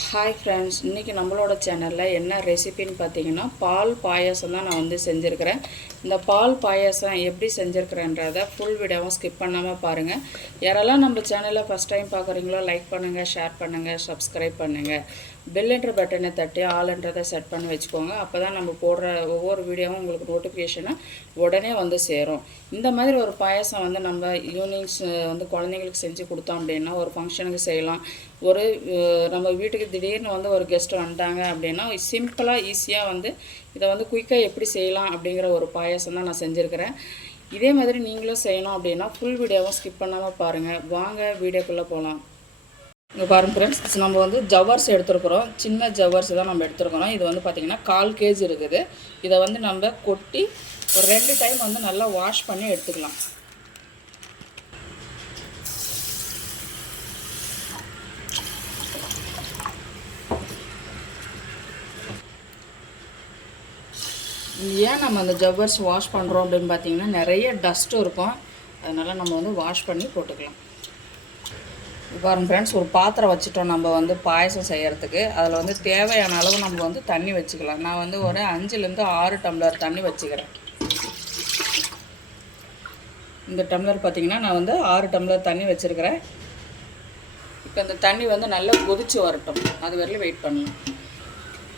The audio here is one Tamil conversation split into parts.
ஹாய் ஃப்ரெண்ட்ஸ் இன்றைக்கி நம்மளோட சேனலில் என்ன ரெசிபின்னு பார்த்தீங்கன்னா பால் பாயாசம் தான் நான் வந்து செஞ்சுருக்கிறேன். இந்த பால் பாயாசம் எப்படி செஞ்சுருக்கிறேன்றத ஃபுல் வீடியோவும் ஸ்கிப் பண்ணாமல் பாருங்கள் யாரெல்லாம் நம்ம சேனலை ஃபஸ்ட் டைம் பார்க்குறீங்களோ லைக் பண்ணுங்கள் ஷேர் பண்ணுங்கள் சப்ஸ்கிரைப் பண்ணுங்கள் பெல்லுன்ற பட்டனை தட்டி ஆளுன்றதை செட் பண்ணி வச்சுக்கோங்க. அப்போ தான் நம்ம போடுற ஒவ்வொரு வீடியோவும் உங்களுக்கு நோட்டிஃபிகேஷனாக உடனே வந்து சேரும். இந்த மாதிரி ஒரு பாயாசம் வந்து நம்ம ஈவினிங்ஸ் வந்து குழந்தைங்களுக்கு செஞ்சு கொடுத்தோம் அப்படின்னா ஒரு ஃபங்க்ஷனுக்கு செய்யலாம். ஒரு நம்ம வீட்டுக்கு திடீர்னு வந்து ஒரு கெஸ்ட் வந்துட்டாங்க அப்படின்னா சிம்பிளாக ஈஸியாக வந்து இதை வந்து குயிக்காக எப்படி செய்யலாம் அப்படிங்கிற ஒரு பாயாசம் தான் நான் செஞ்சுருக்கிறேன். இதே மாதிரி நீங்களும் செய்யணும் அப்படின்னா ஃபுல் வீடியோவும் ஸ்கிப் பண்ணாமல் பாருங்கள் வாங்க வீடியோக்குள்ளே போகலாம் இங்கே பாருங்க ஃப்ரெண்ட்ஸ் நம்ம வந்து ஜவ்வர்ஸ் எடுத்துருக்குறோம். சின்ன ஜவ்வர்ஸ் தான் நம்ம எடுத்துருக்குறோம் இது வந்து பார்த்திங்கன்னா கால் கேஜ் இருக்குது. இதை வந்து நம்ம கொட்டி ஒரு ரெண்டு டைம் வந்து நல்லா வாஷ் பண்ணி எடுத்துக்கலாம். ஏன் நம்ம அந்த ஜவ்வர்ஸ் வாஷ் பண்ணுறோம் அப்படின்னு பார்த்தீங்கன்னா நிறைய டஸ்ட்டும் இருக்கும். அதனால் நம்ம வந்து வாஷ் பண்ணி போட்டுக்கலாம். இப்ப பாருங்க ஃப்ரெண்ட்ஸ் ஒரு பாத்திரம் வச்சுட்டோம் நம்ம வந்து பாயசம் செய்கிறதுக்கு அதில் வந்து தேவையான அளவு நம்ம வந்து தண்ணி வச்சுக்கலாம். நான் வந்து ஒரு அஞ்சுலேருந்து ஆறு டம்ளர் தண்ணி வச்சுக்கிறேன். இந்த டம்ளர் பார்த்திங்கன்னா நான் வந்து ஆறு டம்ளர் தண்ணி வச்சுருக்கிறேன். இப்போ இந்த தண்ணி வந்து நல்லா கொதிச்சு வரட்டும். அது வரையிலும் வெயிட் பண்ணலாம்.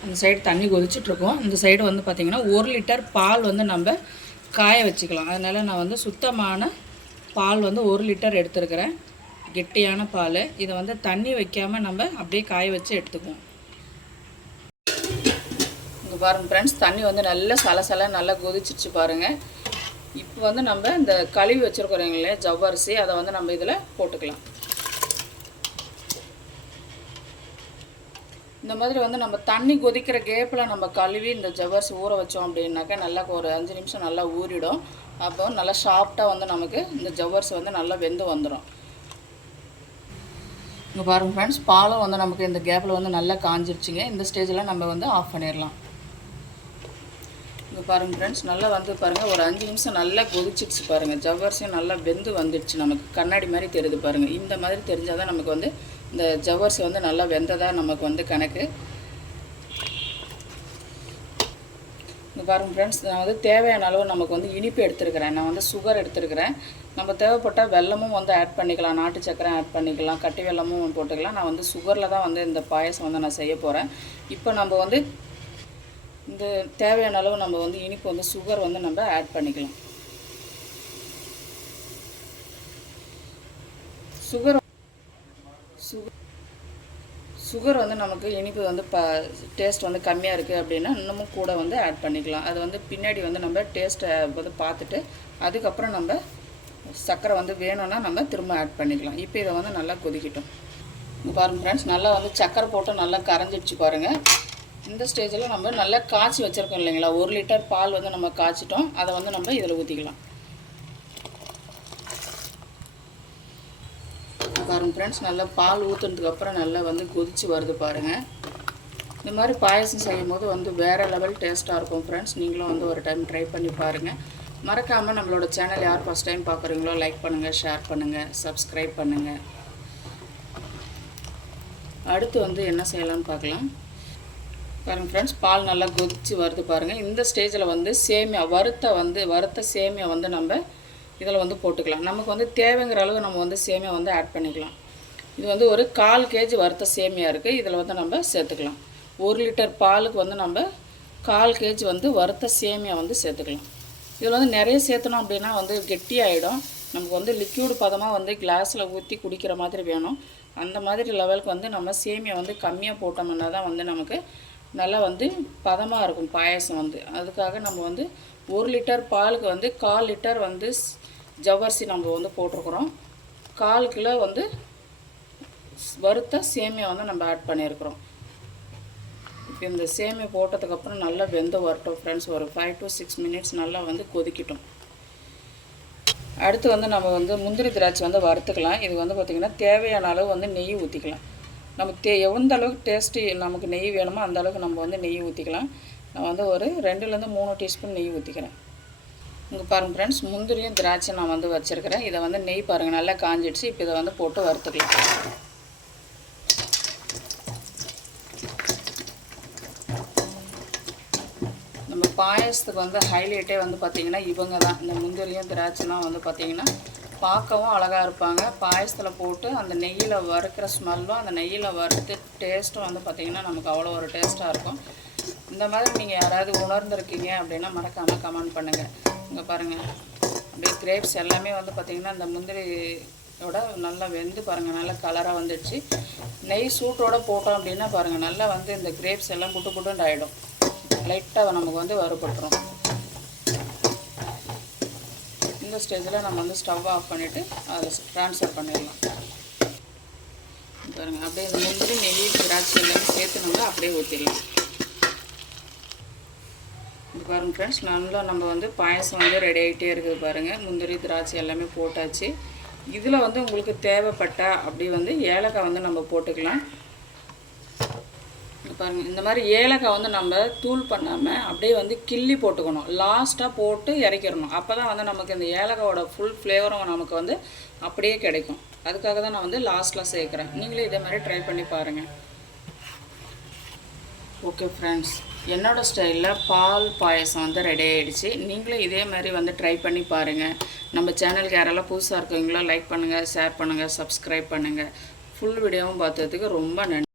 அந்த சைடு தண்ணி கொதிச்சிட்ருக்கோம். இந்த சைடு வந்து பார்த்திங்கன்னா ஒரு லிட்டர் பால் வந்து நம்ம காய வச்சுக்கலாம். அதனால் நான் வந்து சுத்தமான பால் வந்து ஒரு லிட்டர் எடுத்துருக்கிறேன். கெட்டியான பால் இதை வந்து தண்ணி வைக்காமல் நம்ம அப்படியே காய வச்சு எடுத்துக்குவோம். இங்கே பாருங்க ஃப்ரெண்ட்ஸ் தண்ணி வந்து நல்லா சலசல நல்லா கொதிச்சிருச்சு பாருங்கள் இப்போ வந்து நம்ம இந்த கழுவி வச்சுருக்குறோங்களே ஜவ்வரிசி அதை வந்து நம்ம இதில் போட்டுக்கலாம். இந்த மாதிரி வந்து நம்ம தண்ணி கொதிக்கிற கேப்பில் நம்ம கழுவி இந்த ஜவ்வரிசி ஊற வச்சோம் அப்படின்னாக்கா நல்லா ஒரு அஞ்சு நிமிஷம் நல்லா ஊறிடும். அப்போ நல்லா சாஃப்டாக வந்து நமக்கு இந்த ஜவ்வரிசி வந்து நல்லா வெந்து வந்துடும் இங்கே பாருங்கள் ஃப்ரெண்ட்ஸ் பாலும் வந்து நமக்கு இந்த கேப்பில் வந்து நல்லா காஞ்சிருச்சுங்க. இந்த ஸ்டேஜில் நம்ம வந்து ஆஃப் பண்ணிடலாம். இங்கே பாருங்கள் ஃப்ரெண்ட்ஸ் நல்லா வந்து பாருங்கள் ஒரு அஞ்சு நிமிஷம் நல்லா கொதிச்சிடுச்சு பாருங்கள் ஜவ்வரிசியும் நல்லா வெந்து வந்துடுச்சு நமக்கு. கண்ணாடி மாதிரி தெரியுது பாருங்கள் இந்த மாதிரி தெரிஞ்சால் தான் நமக்கு வந்து இந்த ஜவ்வரிசி வந்து நல்லா வெந்ததாக நமக்கு வந்து கணக்கு பாருங்கள் ஃப்ரெண்ட்ஸ் நான் வந்து தேவையான அளவு நமக்கு வந்து இனிப்பு எடுத்துருக்கிறேன். நான் வந்து சுகர் எடுத்துருக்கிறேன். நம்ம தேவைப்பட்டால் வெல்லமும் வந்து ஆட் பண்ணிக்கலாம். நாட்டு சக்கரை ஆட் பண்ணிக்கலாம். கட்டி வெல்லமும் போட்டுக்கலாம். நான் வந்து சுகரில் தான் வந்து இந்த பாயசம் வந்து நான் செய்ய போகிறேன் இப்போ நம்ம வந்து இந்த தேவையான அளவு நம்ம வந்து இனிப்பு வந்து சுகர் வந்து நம்ம ஆட் பண்ணிக்கலாம். சுகர் சுகர் சுகர் வந்து நமக்கு இனிப்பு வந்து ப டேஸ்ட் வந்து கம்மியாக இருக்குது அப்படின்னா இன்னமும் கூட வந்து ஆட் பண்ணிக்கலாம். அது வந்து பின்னாடி வந்து நம்ம டேஸ்ட்டை வந்து பார்த்துட்டு அதுக்கப்புறம் நம்ம சர்க்கரை வந்து வேணும்னா நம்ம திரும்ப ஆட் பண்ணிக்கலாம். இப்போ இதை வந்து நல்லா கொதிக்கட்டும். பாருங்கள் ஃப்ரெண்ட்ஸ் நல்லா வந்து சர்க்கரை போட்டு நல்லா கரைஞ்சிடுச்சு பாருங்கள் இந்த ஸ்டேஜில் நம்ம நல்லா காய்ச்சி வச்சுருக்கோம் இல்லைங்களா? ஒரு லிட்டர் பால் வந்து நம்ம காய்ச்சிட்டோம். அதை வந்து நம்ம இதில் ஊற்றிக்கலாம் பாருங்கள் ஃப்ரெண்ட்ஸ் நல்லா பால் ஊற்றுனதுக்கப்புறம் நல்லா வந்து கொதிச்சு வருது பாருங்கள் இந்த மாதிரி பாயசம் செய்யும் போது வந்து வேறு லெவல் டேஸ்ட்டாக இருக்கும் ஃப்ரெண்ட்ஸ் நீங்களும் வந்து ஒரு டைம் ட்ரை பண்ணி பாருங்கள் மறக்காமல் நம்மளோட சேனல் யார் ஃபஸ்ட் டைம் பார்க்குறீங்களோ லைக் பண்ணுங்கள் ஷேர் பண்ணுங்கள் சப்ஸ்கிரைப் பண்ணுங்கள் அடுத்து வந்து என்ன செய்யலாம்னு பார்க்கலாம். பாருங்கள் ஃப்ரெண்ட்ஸ் பால் நல்லா கொதிச்சு வருது பாருங்கள் இந்த ஸ்டேஜில் வந்து சேமியா வறுத்த வந்து வறுத்த சேமியா வந்து நம்ம இதில் வந்து போட்டுக்கலாம். நமக்கு வந்து தேவைங்கிற அளவு நம்ம வந்து சேமியா வந்து ஆட் பண்ணிக்கலாம். இது வந்து ஒரு கால் கேஜி வறுத்த சேமியா இருக்குது இதில் வந்து நம்ம சேர்த்துக்கலாம். ஒரு லிட்டர் பாலுக்கு வந்து நம்ம கால் கேஜி வந்து வறுத்த சேமியா வந்து சேர்த்துக்கலாம். இதில் வந்து நிறைய சேர்த்தணும் அப்படின்னா வந்து கெட்டியாகிடும் நமக்கு வந்து லிக்யூடு பதமாக வந்து கிளாஸில் ஊற்றி குடிக்கிற மாதிரி வேணும். அந்த மாதிரி லெவலுக்கு வந்து நம்ம சேமியா வந்து கம்மியாக போட்டோம்னா தான் வந்து நமக்கு நல்லா வந்து பதமாக இருக்கும் பாயசம் வந்து. அதுக்காக நம்ம வந்து ஒரு லிட்டர் பாலுக்கு வந்து கால் லிட்டர் வந்து ஜவ்வரிசி நம்ம வந்து போட்டிருக்குறோம். கால் கிலோ வந்து வறுத்த சேமியா வந்து நம்ம ஆட் பண்ணியிருக்கிறோம். இப்போ இந்த சேமியா போட்டதுக்கப்புறம் நல்லா வெந்த வரட்டும் ஃப்ரெண்ட்ஸ் ஒரு ஃபைவ் டு சிக்ஸ் மினிட்ஸ் நல்லா வந்து கொதிக்கட்டும். அடுத்து வந்து நம்ம வந்து முந்திரி திராட்சை வந்து வறுத்துக்கலாம். இது வந்து பார்த்திங்கன்னா தேவையான அளவு வந்து நெய் ஊற்றிக்கலாம் நமக்கு தே எந்த அளவுக்கு டேஸ்ட்டு நமக்கு நெய் வேணுமோ அந்த அளவுக்கு நம்ம வந்து நெய் ஊற்றிக்கலாம் நான் வந்து ஒரு ரெண்டுலேருந்து மூணு டீஸ்பூன் நெய் ஊற்றிக்கிறேன் இங்கே பாருங்கள் ஃப்ரெண்ட்ஸ் முந்திரியும் திராட்சை நான் வந்து வச்சுருக்கிறேன். இதை வந்து நெய் பாருங்கள் நல்லா காஞ்சிடுச்சு. இப்போ இதை வந்து போட்டு வறுத்துக்கலாம். நம்ம பாயசத்துக்கு வந்து ஹைலைட்டே வந்து பார்த்திங்கன்னா இவங்க தான். இந்த முந்திரியும் திராட்சைலாம் வந்து பார்த்திங்கன்னா பார்க்கவும் அழகாக இருப்பாங்க. பாயசத்தில் போட்டு அந்த நெய்யில் வறுக்கிற ஸ்மெல்லும் அந்த நெய்யில் வறுத்து டேஸ்ட்டும் வந்து பார்த்திங்கன்னா நமக்கு அவ்வளோ ஒரு டேஸ்ட்டாக இருக்கும். இந்த மாதிரி நீங்கள் யாராவது உணர்ந்துருக்கீங்க அப்படின்னா மறக்காமல் கமெண்ட் பண்ணுங்கள் இங்கே பாருங்கள் அப்படியே கிரேப்ஸ் எல்லாமே வந்து பார்த்திங்கன்னா இந்த முந்திரியோட நல்லா வெந்து பாருங்கள் நல்லா கலராக வந்துடுச்சு. நெய் சூட்டோட போட்டோம் அப்படின்னா பாருங்கள் நல்லா வந்து இந்த கிரேப்ஸ் எல்லாம் புட்டு புட்டுன்னு ஆகிடும் லைட்டாக நமக்கு வந்து வறுபட்டுரும் இந்த ஸ்டேஜில் நம்ம வந்து ஸ்டவ் ஆஃப் பண்ணிவிட்டு அதை ட்ரான்ஸ்ஃபர் பண்ணிடலாம். பாருங்கள் அப்படியே இந்த முந்திரி நெய் திராட்சை எல்லாமே சேர்த்து நம்ம அப்படியே ஊற்றிடலாம் இது பாருங்கள் ஃப்ரெண்ட்ஸ் நல்லா நம்ம வந்து பாயசம் வந்து ரெடி ஆகிட்டே இருக்குது பாருங்கள் முந்திரி திராட்சை எல்லாமே போட்டாச்சு. இதில் வந்து உங்களுக்கு தேவைப்பட்டா அப்படி வந்து ஏலக்காய் வந்து நம்ம போட்டுக்கலாம். பாருங்கள் இந்த மாதிரி ஏலக்காய் வந்து நம்ம தூள் பண்ணாமல் அப்படியே வந்து கிள்ளி போட்டுக்கணும். லாஸ்ட்டாக போட்டு இறக்கிடணும். அப்போ தான் வந்து நமக்கு இந்த ஏலக்காயோட ஃபுல் ஃப்ளேவரும் நமக்கு வந்து அப்படியே கிடைக்கும். அதுக்காக தான் நான் வந்து லாஸ்ட்டில் சேர்க்குறேன். நீங்களே இதே மாதிரி ட்ரை பண்ணி பாருங்கள் ஓகே ஃப்ரெண்ட்ஸ் என்னோடய ஸ்டைலில் பால் பாயசம் வந்து ரெடி ஆகிடுச்சு நீங்களும் இதே மாதிரி வந்து ட்ரை பண்ணி பாருங்கள் நம்ம சேனலுக்கு யாரெல்லாம் புதுசாக இருக்கவங்களோ லைக் பண்ணுங்கள் ஷேர் பண்ணுங்கள் சப்ஸ்கிரைப் பண்ணுங்கள் ஃபுல் வீடியோவும் பார்த்ததுக்கு ரொம்ப நன்றி.